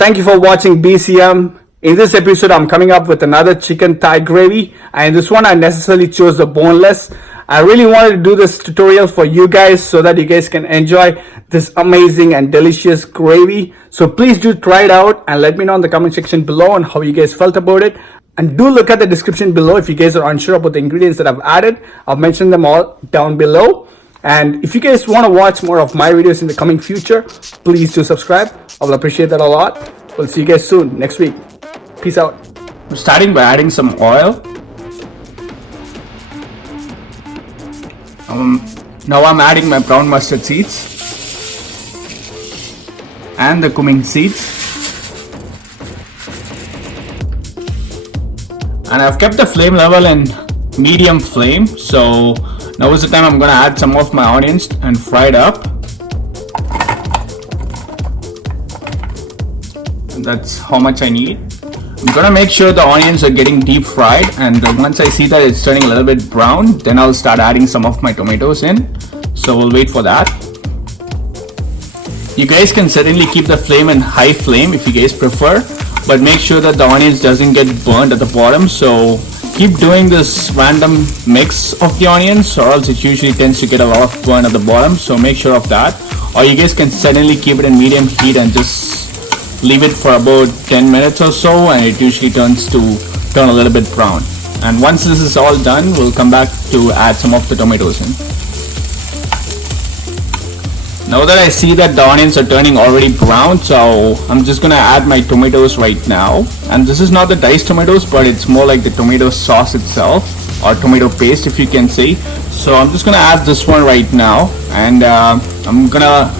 Thank you for watching BCM. In this episode, I'm coming up with another chicken thigh gravy, and this one I necessarily chose the boneless. I really wanted to do this tutorial for you guys so that you guys can enjoy this amazing and delicious gravy. So please do try it out and let me know in the comment section below on how you guys felt about it. And do look at the description below if you guys are unsure about the ingredients that I've added. I've mentioned them all down below. And if you guys want to watch more of my videos in the coming future, please do subscribe. I will appreciate that a lot. We'll see you guys soon next week. Peace out. I'm starting by adding some oil. Now I'm adding my brown mustard seeds and the cumin seeds, and I've kept the flame level in medium flame. So now is the time I'm gonna add some of my onions and fry it up. And that's how much I need. I'm gonna make sure the onions are getting deep fried, and once I see that it's turning a little bit brown, then I'll start adding some of my tomatoes in. So we'll wait for that. You guys can certainly keep the flame in high flame if you guys prefer, but make sure that the onions doesn't get burned at the bottom. So keep doing this random mix of the onions, or else it usually tends to get a lot of burn at the bottom. So make sure of that. Or you guys can certainly keep it in medium heat and just leave it for about 10 minutes or so, and it usually turns a little bit brown. And once this is all done, we'll come back to add some of the tomatoes in. Now that I see that the onions are turning already brown, so I'm just gonna add my tomatoes right now. And this is not the diced tomatoes, but it's more like the tomato sauce itself, or tomato paste if you can say. So I'm just gonna add this one right now, and I'm gonna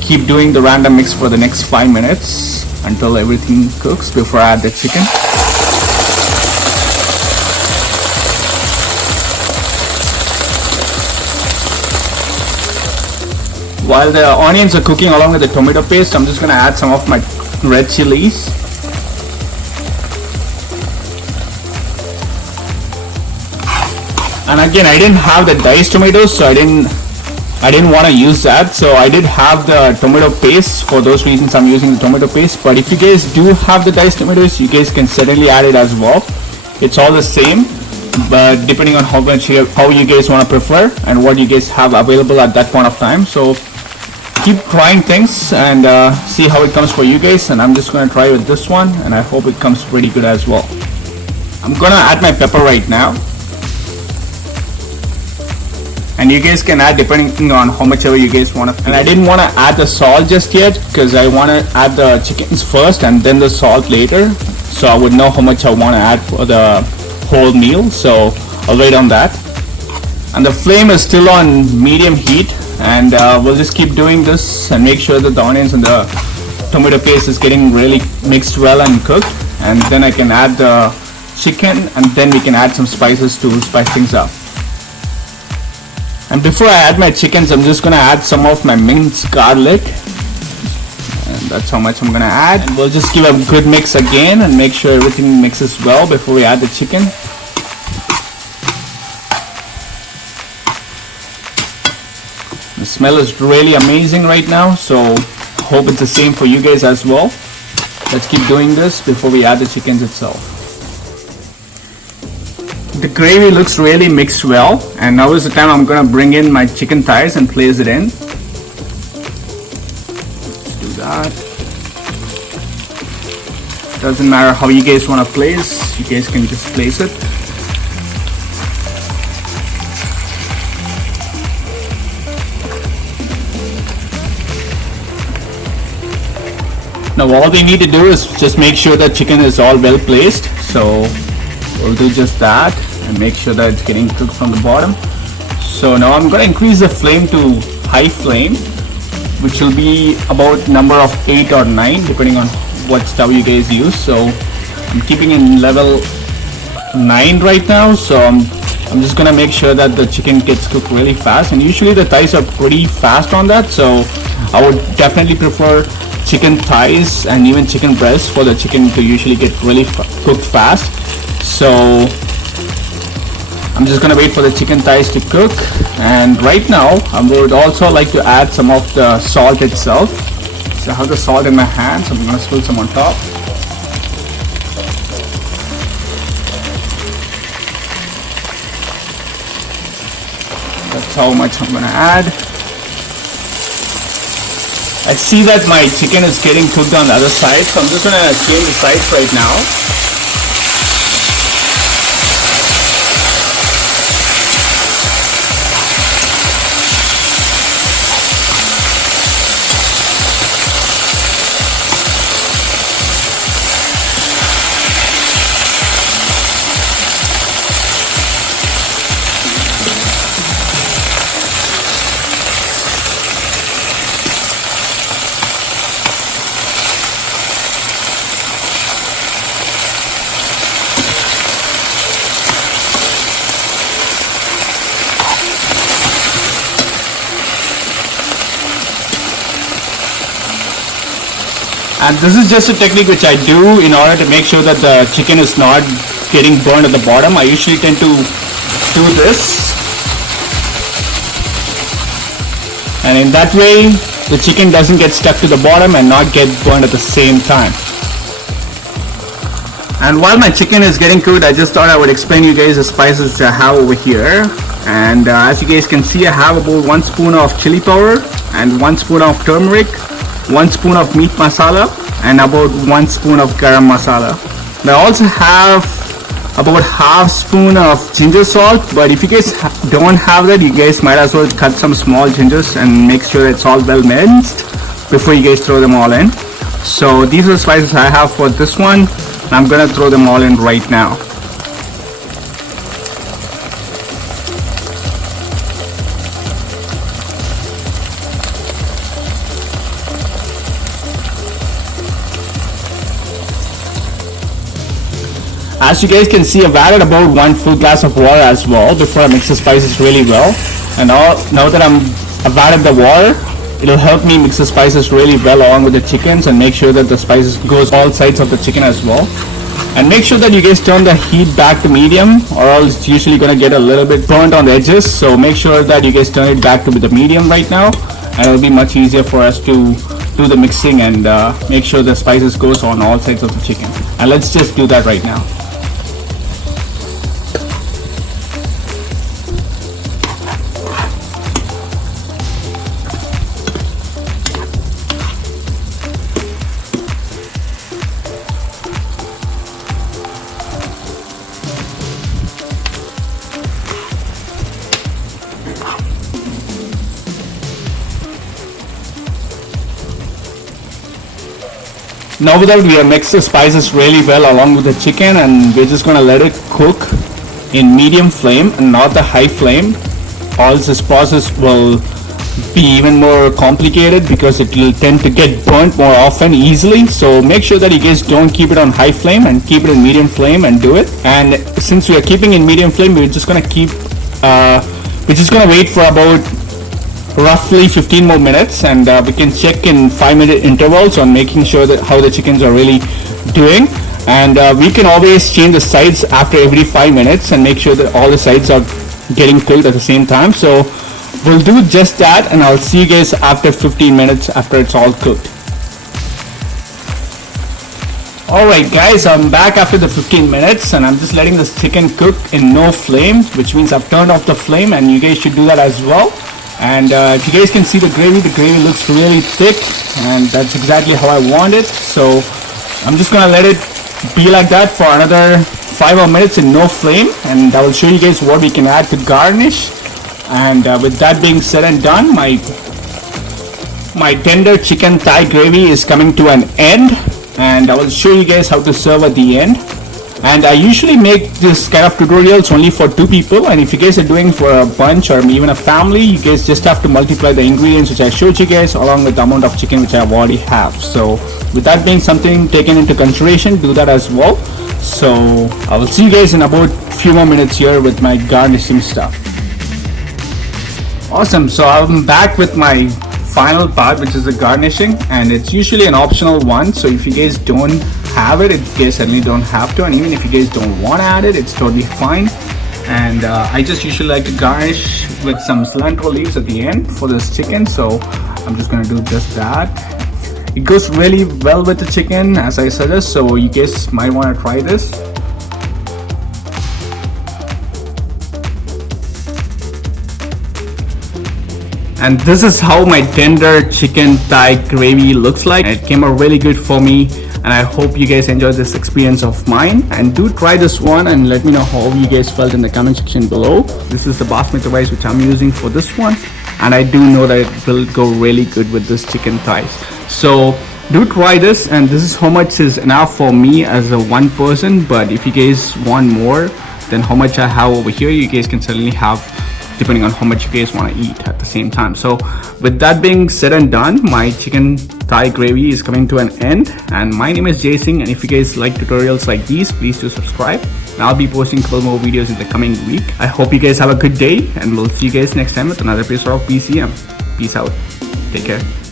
keep doing the random mix for the next 5 minutes until everything cooks before I add the chicken. While the onions are cooking along with the tomato paste, I'm just going to add some of my red chillies. And again, I didn't have the diced tomatoes, so I didn't want to use that. So I did have the tomato paste. For those reasons, I'm using the tomato paste. But if you guys do have the diced tomatoes, you guys can certainly add it as well. It's all the same, but depending on how you guys want to prefer and what you guys have available at that point of time. So keep trying things and see how it comes for you guys. And I'm just going to try with this one, and I hope it comes pretty good as well. I'm gonna add my pepper right now, and you guys can add depending on how much ever you guys want to. And I didn't want to add the salt just yet because I want to add the chickens first and then the salt later, so I would know how much I want to add for the whole meal. So I'll wait on that. And the flame is still on medium heat, and we'll just keep doing this and make sure that the onions and the tomato paste is getting really mixed well and cooked. And then I can add the chicken, and then we can add some spices to spice things up. And before I add my chickens, I'm just gonna add some of my minced garlic, and that's how much I'm gonna add. And we'll just give a good mix again and make sure everything mixes well before we add the chicken. The smell is really amazing right now, so hope it's the same for you guys as well. Let's keep doing this before we add the chickens itself. The gravy looks really mixed well, and now is the time I'm gonna bring in my chicken thighs and place it in. Let's do that. Doesn't matter how you guys want to place, you guys can just place it. Now all we need to do is just make sure that chicken is all well placed. So we'll do just that and make sure that it's getting cooked from the bottom. So now I'm going to increase the flame to high flame, which will be about number of 8 or 9 depending on what stove you guys use. So I'm keeping in level 9 right now. So I'm just going to make sure that the chicken gets cooked really fast, and usually the thighs are pretty fast on that. So I would definitely prefer chicken thighs and even chicken breasts for the chicken to usually get really cooked fast. So I'm just gonna wait for the chicken thighs to cook, and right now I would also like to add some of the salt itself. So I have the salt in my hand, so I'm gonna spill some on top. That's how much I'm gonna add. I see that my chicken is getting cooked on the other side, so I'm just gonna change the sides right now. And this is just a technique which I do in order to make sure that the chicken is not getting burned at the bottom. I usually tend to do this. And in that way, the chicken doesn't get stuck to the bottom and not get burned at the same time. And while my chicken is getting cooked, I just thought I would explain you guys the spices which I have over here. And as you guys can see, I have about 1 spoon of chili powder and 1 spoon of turmeric, 1 spoon of meat masala, and about 1 spoon of garam masala. I also have about half spoon of ginger salt, but if you guys don't have that, you guys might as well cut some small gingers and make sure it's all well minced before you guys throw them all in. So these are the spices I have for this one. I'm gonna throw them all in right now. As you guys can see, I've added about 1 full glass of water as well before I mix the spices really well. And now that I've added the water, it'll help me mix the spices really well along with the chickens and make sure that the spices goes all sides of the chicken as well. And make sure that you guys turn the heat back to medium, or else it's usually gonna get a little bit burnt on the edges. So make sure that you guys turn it back to the medium right now, and it'll be much easier for us to do the mixing and make sure the spices goes on all sides of the chicken. And let's just do that right now. Now that we have mixed the spices really well along with the chicken, and we're just going to let it cook in medium flame and not the high flame, or else this process will be even more complicated because it will tend to get burnt more often easily. So make sure that you guys don't keep it on high flame and keep it in medium flame and do it. And since we are keeping in medium flame, we're just going to wait for about roughly 15 more minutes, and we can check in 5-minute intervals on making sure that how the chickens are really doing. And we can always change the sides after every 5 minutes and make sure that all the sides are getting cooked at the same time. So we'll do just that, and I'll see you guys after 15 minutes after it's all cooked. Alright guys, I'm back after the 15 minutes, and I'm just letting this chicken cook in no flame, which means I've turned off the flame, and you guys should do that as well. And if you guys can see the gravy looks really thick, and that's exactly how I want it. So I'm just gonna let it be like that for another 5 more minutes in no flame, and I will show you guys what we can add to garnish. And with that being said and done, my tender chicken thigh gravy is coming to an end, and I will show you guys how to serve at the end. And I usually make this kind of tutorials only for 2 people, and if you guys are doing for a bunch or even a family, you guys just have to multiply the ingredients which I showed you guys along with the amount of chicken which I already have. So with that being something taken into consideration, do that as well. So I will see you guys in about a few more minutes here with my garnishing stuff. Awesome, so I'm back with my final part, which is the garnishing, and it's usually an optional one. So if you guys don't have it, you guys certainly don't have to, and even if you guys don't want to add it, it's totally fine. And I just usually like to garnish with some cilantro leaves at the end for this chicken, so I'm just gonna do just that. It goes really well with the chicken, as I suggest, so you guys might want to try this. And this is how my tender chicken Thai gravy looks like. It came out really good for me, and I hope you guys enjoyed this experience of mine. And do try this one and let me know how you guys felt in the comment section below. This is the basmati rice which I'm using for this one, and I do know that it will go really good with this chicken thighs. So do try this, and this is how much is enough for me as a one person. But if you guys want more than how much I have over here, you guys can certainly have, depending on how much you guys want to eat at the same time. So with that being said and done, my chicken Thai gravy is coming to an end, and my name is Jason, and if you guys like tutorials like these, please do subscribe, and I'll be posting 12 more videos in the coming week. I hope you guys have a good day, and we'll see you guys next time with another episode of PCM. Peace out. Take care.